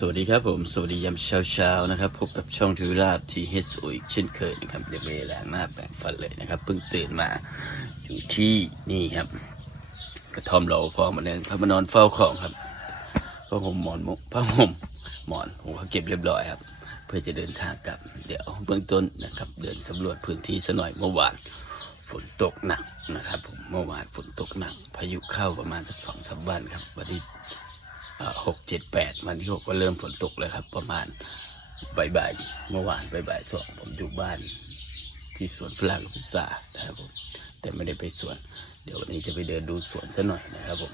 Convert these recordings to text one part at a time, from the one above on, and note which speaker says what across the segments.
Speaker 1: สวัสดีครับผม สวัสดียามเช้าๆนะครับ พบกับช่องทูราบทีเฮสโออีกเช่นเคยนะครับเดี๋ยวเวลาหน้าแปลงฟันเลยนะครับเพิ่งตื่นมาอยู่ที่นี่ครับ กระท่อมเราพอมาเดินพามานอนเฝ้าของครับผ้าห่มหมอนมุกผ้าห่มหมอนผมก็เก็บเรียบร้อยครับ เพื่อจะเดินทางกลับ เดี๋ยวเบื้องต้นนะครับ เดินสำรวจพื้นที่สัหน่อยเมื่อวานฝนตกหนักนะครับ ผมเมื่อวานฝนตกหนัก พายุเข้าประมาณสักสองสามวันครับวันนี้ หกเจ็ดแปดวันที่หกก็เริ่มฝนตกเลยครับ ประมาณบ่ายๆเมื่อวานบ่ายๆสองผมอยู่บ้านที่สวนฝรั่งกับพิซซ่านะครับผมแต่ไม่ได้ไปสวน เดี๋ยววันนี้จะไปเดินดูสวนซะหน่อยนะครับผม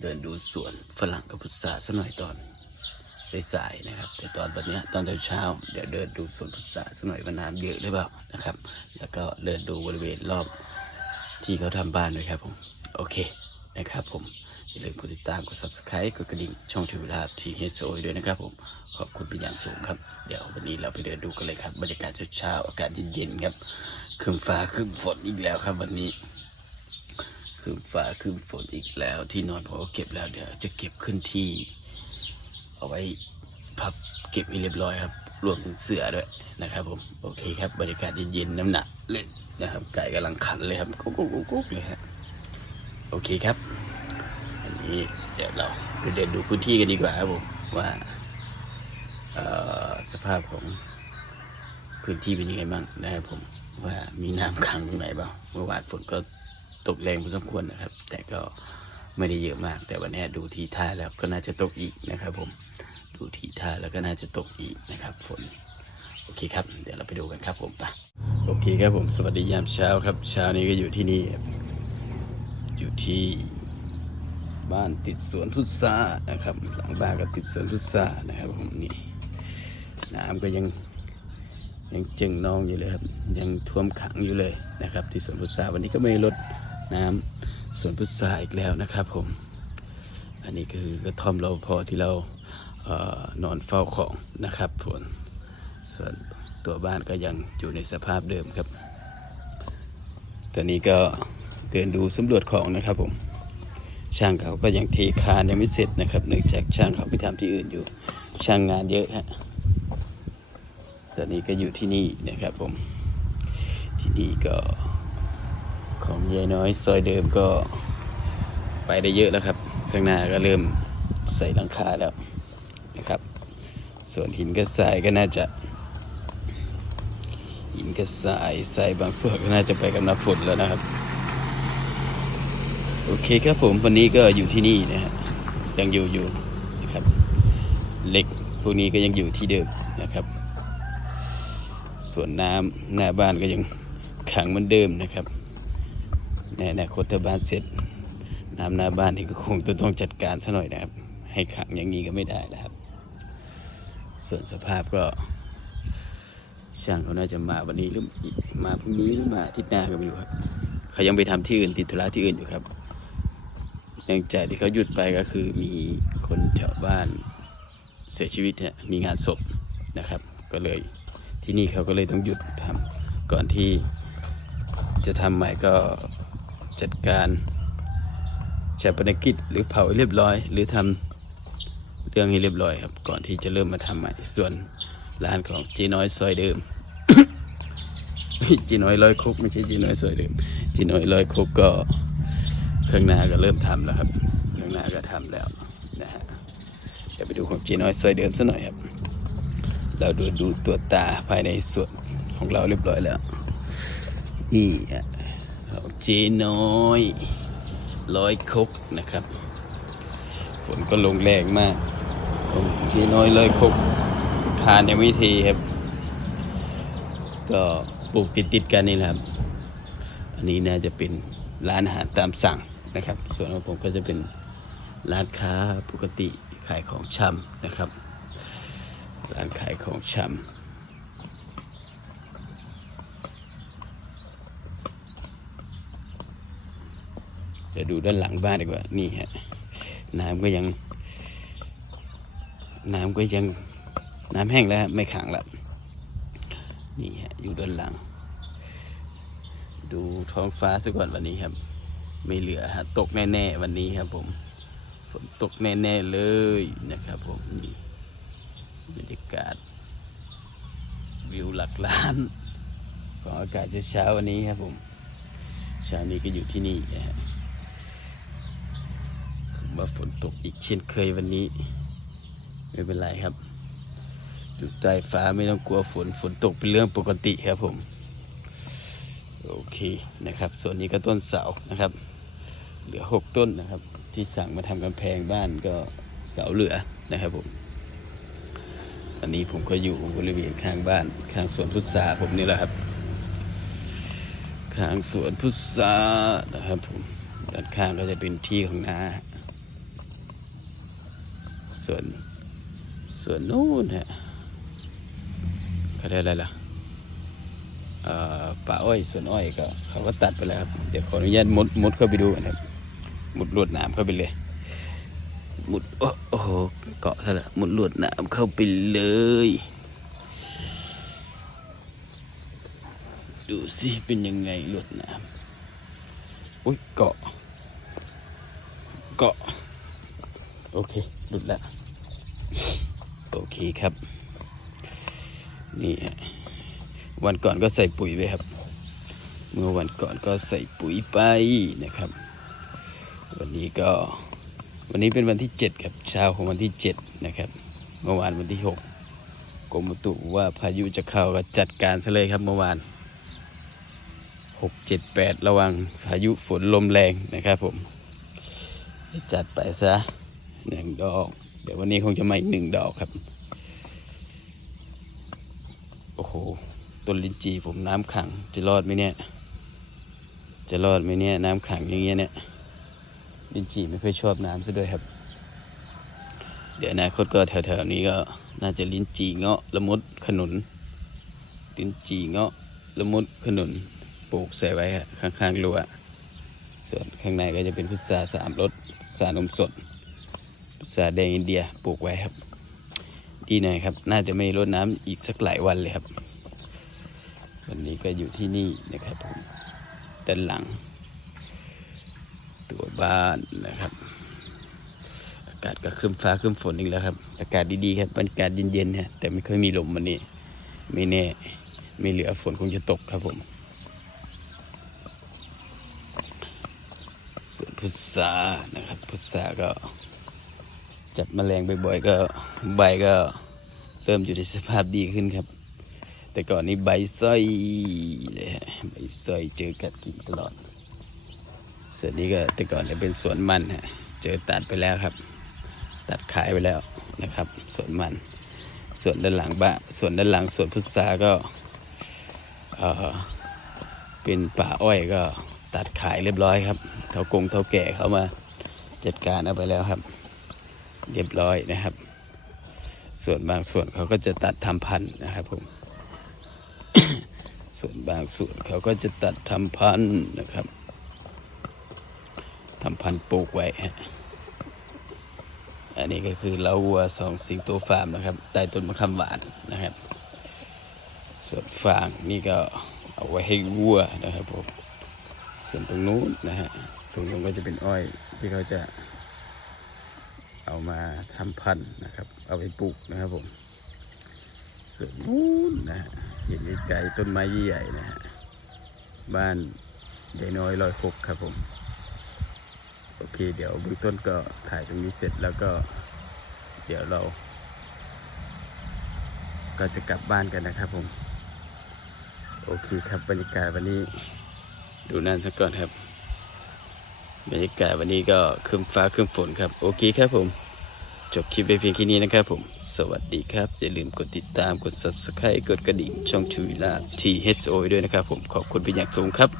Speaker 1: เดินดูสวนฝรั่งกับพิซซ่าซะหน่อยตอนสายๆนะครับ แต่ตอนวันนี้ตอนเช้าเดี๋ยวเดินดูสวนพิซซ่าซะหน่อยว่าน้ำเยอะหรือเปล่านะครับ แล้วก็เดินดูบริเวณรอบที่เขาทำบ้านด้วยครับผม โอเค นะครับผม อย่าลืมกดติดตามกด subscribe กดกระดิ่งช่องทีวีลาบทีเฮสโอด้วยนะครับผม ขอบคุณเป็นอย่างสูงครับ เดี๋ยววันนี้เราไปเดินดูกันเลยครับ บรรยากาศเช้าๆอากาศเย็นๆครับครึ้มฟ้าครึ้มฝนอีกแล้วครับ วันนี้ครึ้มฟ้าครึ้มฝนอีกแล้ว ที่นอนผมก็เก็บแล้วเดี๋ยวจะเก็บขึ้นที่ เอาไว้พับเก็บให้เรียบร้อยครับ รวมถึงเสื้อด้วยนะครับ ผมโอเคครับบรรยากาศเย็นๆน้ำหนักเล่นนะครับไก่กำลังขันเลยครับกุ๊กกุ๊กกุ๊กกุ๊กเลยครับ โอเคครับ อันนี้เดี๋ยวเราไปเดินดูพื้นที่กันดีกว่าครับผมว่าสภาพของพื้นที่เป็นยังไงบ้างนะครับผมว่ามีน้ำขังตรงไหนบ้างเมื่อวานฝนก็ตกแรงพอสมควรนะครับ แต่ก็ไม่ได้เยอะมาก แต่วันนี้ดูทีท่าแล้วก็น่าจะตกอีกนะครับผมดูทีท่าแล้วก็น่าจะตกอีกนะครับ ฝนโอเคครับ เดี๋ยวเราไปดูกันครับผมไปโอเคครับผมสวัสดียามเช้าครับ เช้านี้ก็อยู่ที่นี่ อยู่ที่บ้านติดสวนพุทรานะครับ หลังบ้านก็ติดสวนพุทรานะครับผมนี่น้ำก็ยังยังจึงนองอยู่เลยครับ ยังท่วมขังอยู่เลยนะครับ ที่สวนพุทราวันนี้ก็ไม่ลดน้ำสวนพุทราอีกแล้วนะครับ ผม อันนี้คือกระท่อมเราพอที่เราเออนอนเฝ้าของนะครับผลส่วนตัวบ้านก็ยังอยู่ในสภาพเดิมครับตอนนี้ก็ เดินดูสำรวจของนะครับผม ช่างเขาก็ยังเทคานยังไม่เสร็จนะครับเนื่องจากช่างเขาไปทำที่อื่นอยู่ ช่างงานเยอะฮะตอนนี้ก็อยู่ที่นี่นะครับผม ที่นี่ก็ ของยายน้อยซอยเดิมก็ไปได้เยอะแล้วครับ ข้างหน้าก็เริ่มใส่หลังคาแล้วนะครับ ส่วนหินกระสายก็น่าจะ หินกระสายทรายบางส่วนก็น่าจะไปกับน้ำฝนแล้วนะครับ โอเคครับผมวันนี้ก็อยู่ที่นี่นะฮะยังอยู่อยู่นะครับเหล็กพวกนี้ก็ยังอยู่ที่เดิมนะครับ ส่วนน้ำหน้าบ้านก็ยังขังเหมือนเดิมนะครับในอนาคตถ้าบ้านเสร็จ น้ำหน้าบ้านนี่ก็คงจะต้องจัดการซะหน่อยนะครับ ให้ขังอย่างนี้ก็ไม่ได้แล้วครับ ส่วนสภาพก็ช่างเขาน่าจะมาวันนี้หรือมาพรุ่งนี้หรือมาอาทิตย์หน้าก็ไม่รู้ครับเขายังไปทำที่อื่นติดธุระที่อื่นอยู่ครับ เนื่องจากที่เขาหยุดไปก็คือมีคนแถวบ้านเสียชีวิตเนี่ยมีงานศพนะครับ ก็เลยที่นี่เขาก็เลยต้องหยุดทำก่อนที่จะทำใหม่ก็จัดการชาปนกิจหรือเผาเรียบร้อย หรือทำเรื่องให้เรียบร้อยครับ ก่อนที่จะเริ่มมาทำใหม่ ส่วนร้านของจีน้อยซอยเดิมจีน้อยร้อยคุกไม่ใช่จีน้อยซอยเดิมจีน้อยร้อยคุกก็ ข้างหน้าก็เริ่มทำแล้วครับข้างหน้าก็ทำแล้วนะฮะเดี๋ยวไปดูของจีน้อยซอยเดิมซะหน่อยครับ เราดูดูตัวตาภายในส่วนของเราเรียบร้อยแล้ว นี่ฮะของจีน้อยร้อยคกนะครับ ฝนก็ลงแรงมากของจีน้อยร้อยคกคานยังไม่ทีครับ ก็ปลูกติดติดๆกันนี่แหละครับ อันนี้น่าจะเป็นร้านอาหารตามสั่ง นะครับ ส่วนของผมก็จะเป็นร้านค้าปกติขายของชำนะครับ ร้านขายของชำจะดูด้านหลังบ้านดีกว่า นี่ฮะ น้ำก็ยัง น้ำก็ยัง น้ำแห้งแล้วไม่ขังแล้ว นี่ฮะ อยู่ด้านหลัง ดูท้องฟ้าซะก่อนวันนี้ครับ ไม่เหลือฮะตกแน่ๆวันนี้ครับผม ฝนตกแน่ๆเลยนะครับผมนี่บรรยากาศ วิวหลักล้าน ของอากาศเช้าๆวันนี้ครับผมเช้านี้ก็อยู่ที่นี่นะฮะผมว่าฝนตกอีกเช่นเคยวันนี้ ไม่เป็นไรครับอยู่ใต้ฟ้าไม่ต้องกลัวฝนฝนตกเป็นเรื่องปกติครับผม โอเคนะครับ ส่วนนี้ก็ต้นเสานะครับ เหลือหกต้นนะครับ ที่สั่งมาทำกำแพงบ้านก็เสาเหลือนะครับผมตอนนี้ผมก็อยู่บริเวณข้างบ้าน ข้างสวนพุทราผมนี่แหละครับ ข้างสวนพุทรานะครับผมด้านข้างก็จะเป็นที่ของนาส่วนส่วนนู้นฮะเขาเรียกอะไรล่ะป่าอ้อยสวนอ้อยก็เขาก็ตัดไปแล้วครับ เดี๋ยวขออนุญาตมุดมดเข้าไปดูกันครับ มุดลวดหน้ำเข้าไปเลยมุดโอ้โอ้โหเกาะซะและมุดลวดหน้ำเข้าไปเลย ดูสิเป็นยังไงลวดหน้ำอุ้ยเกาะ เกาะ โอเคหลุดแล้วโอเคครับ นี่ฮะวันก่อนก็ใส่ปุ๋ยไปครับ เมื่อวันก่อนก็ใส่ปุ๋ยไปนะครับ วันนี้ก็วันนี้เป็นวันที่เจ็ดครับเช้าของวันที่เจ็ดนะครับ เมื่อวานวันที่หกกรมอุตุว่าพายุจะเข้าก็จัดการซะเลยครับเมื่อวานหกเจ็ดแปดระวังพายุฝนลมแรงนะครับผม จัดไปซะหนึ่งดอก เดี๋ยววันนี้คงจะมาอีกหนึ่งดอกครับ โอ้โห ต้นลิ้นจีผมน้ำขังจะรอดไหมเนี่ย จะรอดไหมเนี่ย น้ำขังอย่างเงี้ยเนี่ย ลินจีไม่ค่อยชอบน้ำซะด้วยครับ เดี๋ยวอนาคตก็แถวๆนี้ก็น่าจะลิ้นจีเงาะละมุดขนุน ลิ้นจีเงาะละมุดขนุนปลูกใส่ไว้ข้างๆรั้วส่วนข้างในก็จะเป็นพุทราสามรสสานมสด พุทราแดงอินเดียปลูกไว้ครับ ดีหน่อยครับ น่าจะไม่รดน้ำอีกสักหลายวันเลยครับ วันนี้ก็อยู่ที่นี่นะครับผมด้านหลัง ตัวบ้านนะครับ อากาศก็ครึ้มฟ้าครึ้มฝนอีกแล้วครับ อากาศดีๆครับบรรยากาศเย็นๆฮะแต่ไม่ค่อยมีลมวันนี้ไม่แน่ไม่เหลือฝนคงจะตกครับผมส่วนพุทรานะครับ พุทราก็ จับแมลงบ่อยๆก็ใบก็เริ่มอยู่ในสภาพดีขึ้นครับ แต่ก่อนนี้ใบส้อยเลยฮะใบส้อยเจอกัดกินตลอด ส่วนนี้ก็แต่ก่อนจะเป็นสวนมันฮะเจอตัดไปแล้วครับ ตัดขายไปแล้วนะครับสวนมัน ส่วนด้านหลังบ้านส่วนด้านหลังสวนพุทราก็เออเป็นป่าอ้อยก็ตัดขายเรียบร้อยครับเท่ากงเท่าแก่เขามาจัดการเอาไปแล้วครับ เรียบร้อยนะครับ ส่วนบางส่วนเขาก็จะตัดทำพันธุ์นะครับผมส่วนบางส่วนเขาก็จะตัดทำพันธุ์นะครับ ทำพันธุ์ปลูกไว้ฮะอันนี้ก็คือเล้าวัวสองสิงโตฟาร์มนะครับใต้ต้นมะขามหวานนะครับ ส่วนฟางนี่ก็เอาไว้ให้วัวนะครับผมส่วนตรงนู้นนะฮะตรงนู้นก็จะเป็นอ้อยที่เขาจะ เอามาทำพันธุ์นะครับ เอาไปปลูกนะครับผมส่วนนู้นนะฮะเห็นไกลต้นไม้ใหญ่ๆนะฮะบ้านยายน้อยลอยคกครับผม โอเค เดี๋ยวเบื้องต้นก็ถ่ายตรงนี้เสร็จแล้วก็ เดี๋ยวเรา ก็จะกลับบ้านกันนะครับผม โอเคครับบรรยากาศวันนี้ ดูนั่นซะก่อนครับ บรรยากาศวันนี้ก็ครึ้มฟ้าครึ้มฝนครับ โอเคครับผมจบคลิปไปเพียงแค่นี้นะครับผม สวัสดีครับ อย่าลืมกดติดตาม กด subscribe กดกระดิ่ง ช่องชูวิลาที่ h o ด้วยนะครับผม ขอบคุณเป็นอย่างสูงครับ